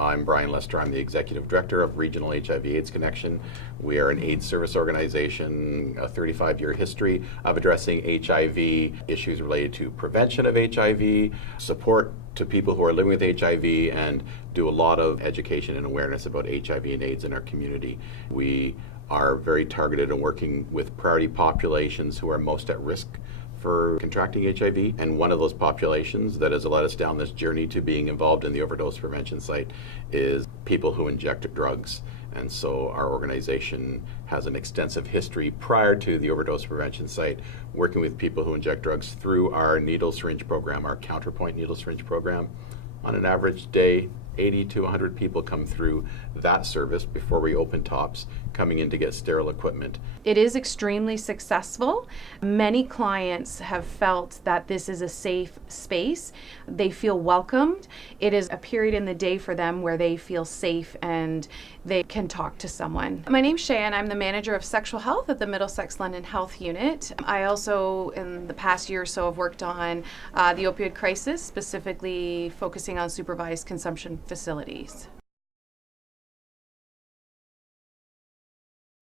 I'm Brian Lester. I'm the Executive Director of Regional HIV/AIDS Connection. We are an AIDS service organization, a 35-year history of addressing HIV, issues related to prevention of HIV, support to people who are living with HIV, and do a lot of education and awareness about HIV and AIDS in our community. We are very targeted and working with priority populations who are most at risk for contracting HIV, and one of those populations that has led us down this journey to being involved in the overdose prevention site is people who inject drugs. And so our organization has an extensive history prior to the overdose prevention site working with people who inject drugs through our needle syringe program, our counterpoint needle syringe program. On an average day, 80 to 100 people come through that service before we open tops, coming in to get sterile equipment. It is extremely successful. Many clients have felt that this is a safe space. They feel welcomed. It is a period in the day for them where they feel safe and they can talk to someone. My name's Shay and I'm the manager of sexual health at the Middlesex London Health Unit. I also, in the past year or so, have worked on the opioid crisis, specifically focusing on supervised consumption facilities.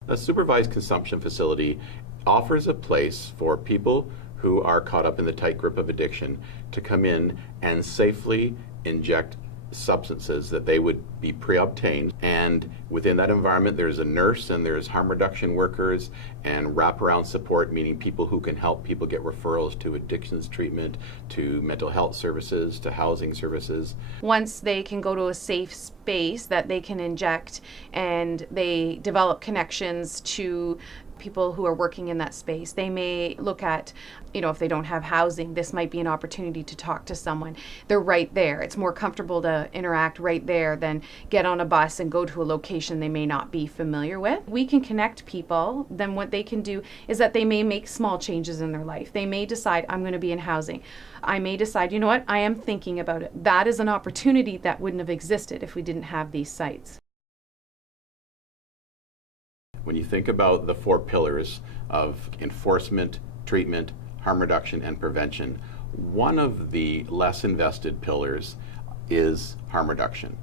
A supervised consumption facility offers a place for people who are caught up in the tight grip of addiction to come in and safely inject substances that they would be pre-obtained, and within that environment there's a nurse and there's harm reduction workers and wraparound support, meaning people who can help people get referrals to addictions treatment, to mental health services, to housing services. Once they can go to a safe space that they can inject and they develop connections to people who are working in that space. They may look at, if they don't have housing, this might be an opportunity to talk to someone. They're right there. It's more comfortable to interact right there than get on a bus and go to a location they may not be familiar with. We can connect people. Then what they can do is that they may make small changes in their life. They may decide, I'm going to be in housing. I may decide, you know what, I am thinking about it. That is an opportunity that wouldn't have existed if we didn't have these sites. When you think about the four pillars of enforcement, treatment, harm reduction, and prevention, one of the less invested pillars is harm reduction.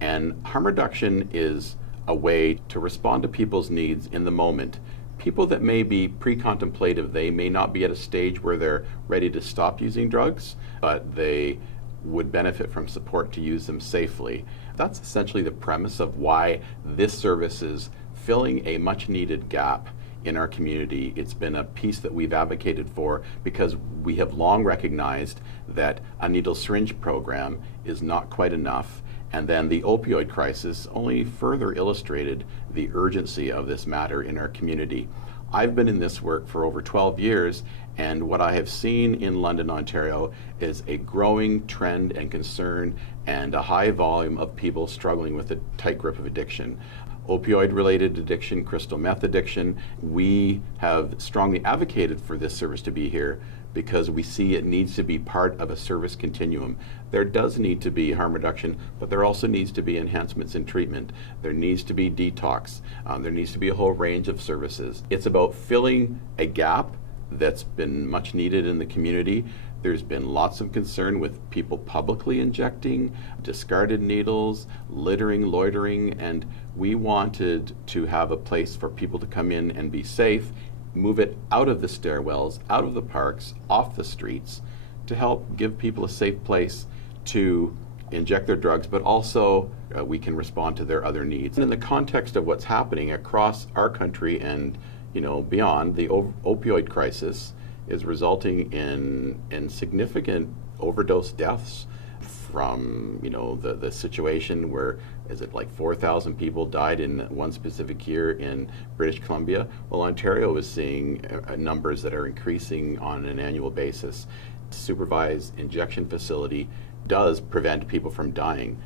And harm reduction is a way to respond to people's needs in the moment. People that may be pre-contemplative, they may not be at a stage where they're ready to stop using drugs, but they would benefit from support to use them safely. That's essentially the premise of why this service is filling a much needed gap in our community. It's been a piece that we've advocated for because we have long recognized that a needle syringe program is not quite enough, and then the opioid crisis only further illustrated the urgency of this matter in our community. I've been in this work for over 12 years, and what I have seen in London, Ontario is a growing trend and concern and a high volume of people struggling with a tight grip of addiction. Opioid-related addiction, crystal meth addiction. We have strongly advocated for this service to be here because we see it needs to be part of a service continuum. There does need to be harm reduction, but there also needs to be enhancements in treatment. There needs to be detox. There needs to be a whole range of services. It's about filling a gap that's been much needed in the community. There's been lots of concern with people publicly injecting, discarded needles, littering, loitering, and we wanted to have a place for people to come in and be safe, move it out of the stairwells, out of the parks, off the streets, to help give people a safe place to inject their drugs, but also we can respond to their other needs. And in the context of what's happening across our country and beyond, the opioid crisis is resulting in significant overdose deaths from the situation where is it like 4,000 people died in one specific year in British Columbia. Well, Ontario is seeing numbers that are increasing on an annual basis. Supervised injection facility does prevent people from dying.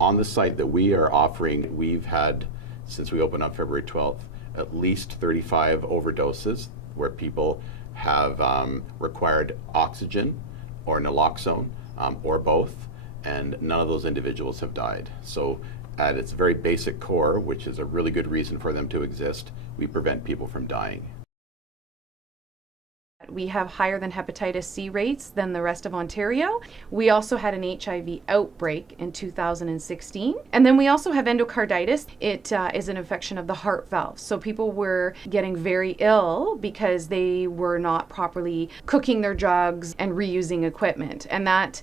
On the site that we are offering, we've had, since we opened on February 12th, at least 35 overdoses where people have required oxygen or naloxone or both, and none of those individuals have died. So at its very basic core, which is a really good reason for them to exist, we prevent people from dying. We have higher than hepatitis C rates than the rest of Ontario. We also had an HIV outbreak in 2016. And then we also have endocarditis. It is an infection of the heart valve. So people were getting very ill because they were not properly cooking their drugs and reusing equipment. And that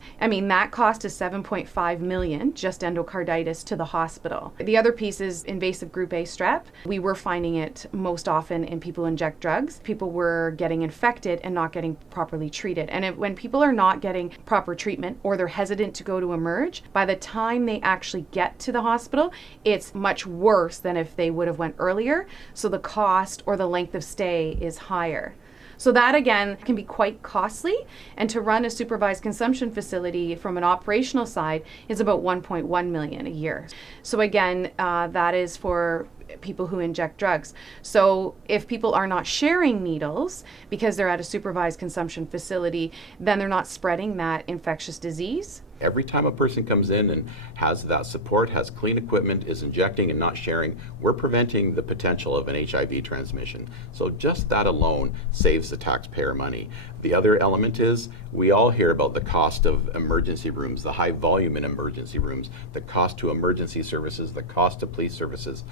cost is $7.5 million, just endocarditis, to the hospital. The other piece is invasive group A strep. We were finding it most often in people who inject drugs. People were getting infected and not getting properly treated. And when people are not getting proper treatment or they're hesitant to go to emerge, by the time they actually get to the hospital, it's much worse than if they would have went earlier. So the cost or the length of stay is higher. So that, again, can be quite costly, and to run a supervised consumption facility from an operational side is about $1.1 million a year. So again, that is for people who inject drugs. So if people are not sharing needles because they're at a supervised consumption facility, then they're not spreading that infectious disease. Every time a person comes in and has that support, has clean equipment, is injecting and not sharing, we're preventing the potential of an HIV transmission. So just that alone saves the taxpayer money. The other element is we all hear about the cost of emergency rooms, the high volume in emergency rooms, the cost to emergency services, the cost to police services.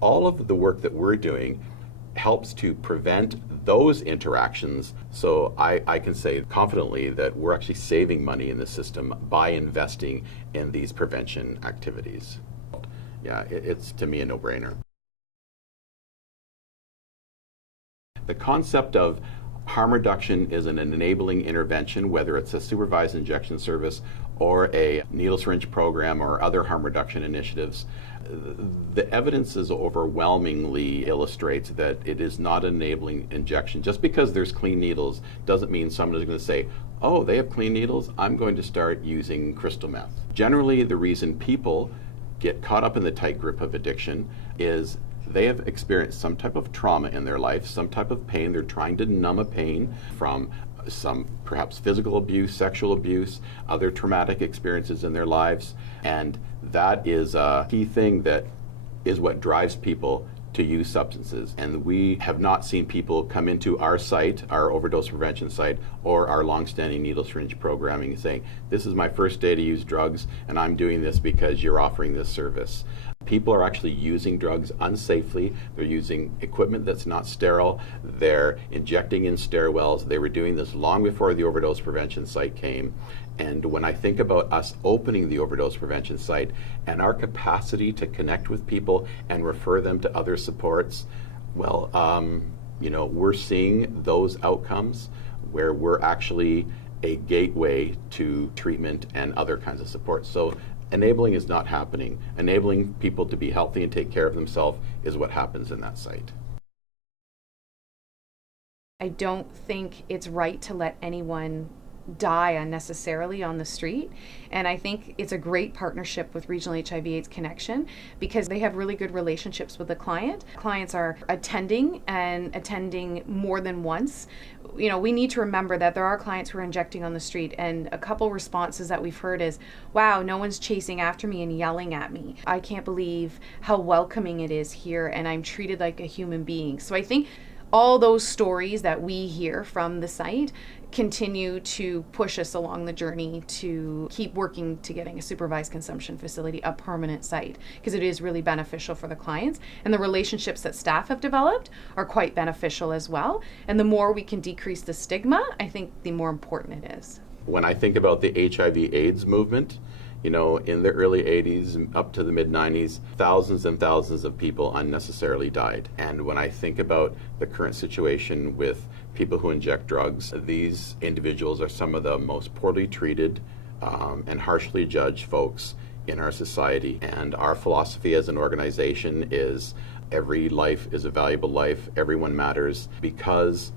All of the work that we're doing helps to prevent those interactions. So I can say confidently that we're actually saving money in the system by investing in these prevention activities. Yeah, it's to me a no-brainer. The concept of harm reduction is an enabling intervention, whether it's a supervised injection service or a needle syringe program or other harm reduction initiatives. The evidence is overwhelmingly illustrates that it is not enabling injection. Just because there's clean needles doesn't mean someone is going to say, oh, they have clean needles, I'm going to start using crystal meth. Generally, the reason people get caught up in the tight grip of addiction is they have experienced some type of trauma in their life, some type of pain. They're trying to numb a pain from some perhaps physical abuse, sexual abuse, other traumatic experiences in their lives. And that is a key thing that is what drives people to use substances. And we have not seen people come into our site, our overdose prevention site, or our longstanding needle syringe programming saying, this is my first day to use drugs and I'm doing this because you're offering this service. People are actually using drugs unsafely. They're using equipment that's not sterile. They're injecting in stairwells. They were doing this long before the overdose prevention site came. And when I think about us opening the overdose prevention site and our capacity to connect with people and refer them to other supports, well, we're seeing those outcomes where we're actually a gateway to treatment and other kinds of support. So enabling is not happening. Enabling people to be healthy and take care of themselves is what happens in that site. I don't think it's right to let anyone die unnecessarily on the street. And I think it's a great partnership with Regional HIV/AIDS Connection because they have really good relationships with the client. Clients are attending more than once. We need to remember that there are clients who are injecting on the street, and a couple responses that we've heard is, wow, no one's chasing after me and yelling at me. I can't believe how welcoming it is here and I'm treated like a human being. So I think all those stories that we hear from the site continue to push us along the journey to keep working to getting a supervised consumption facility a permanent site, because it is really beneficial for the clients, and the relationships that staff have developed are quite beneficial as well. And the more we can decrease the stigma, I think the more important it is. When I think about the HIV/AIDS movement, in the early 80s up to the mid 90s, thousands and thousands of people unnecessarily died. And when I think about the current situation with people who inject drugs, these individuals are some of the most poorly treated and harshly judged folks in our society. And our philosophy as an organization is every life is a valuable life, everyone matters, because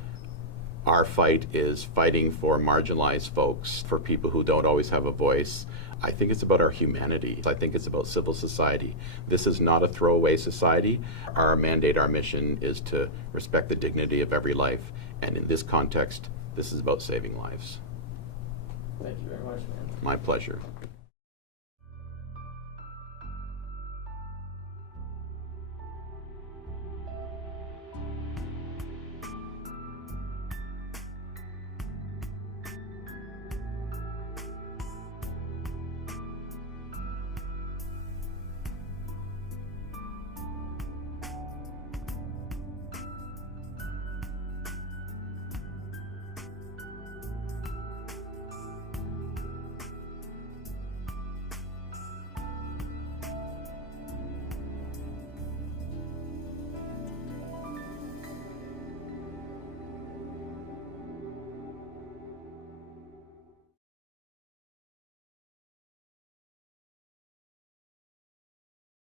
our fight is fighting for marginalized folks, for people who don't always have a voice. I think it's about our humanity. I think it's about civil society. This is not a throwaway society. Our mandate, our mission is to respect the dignity of every life. And in this context, this is about saving lives. Thank you very much, man. My pleasure.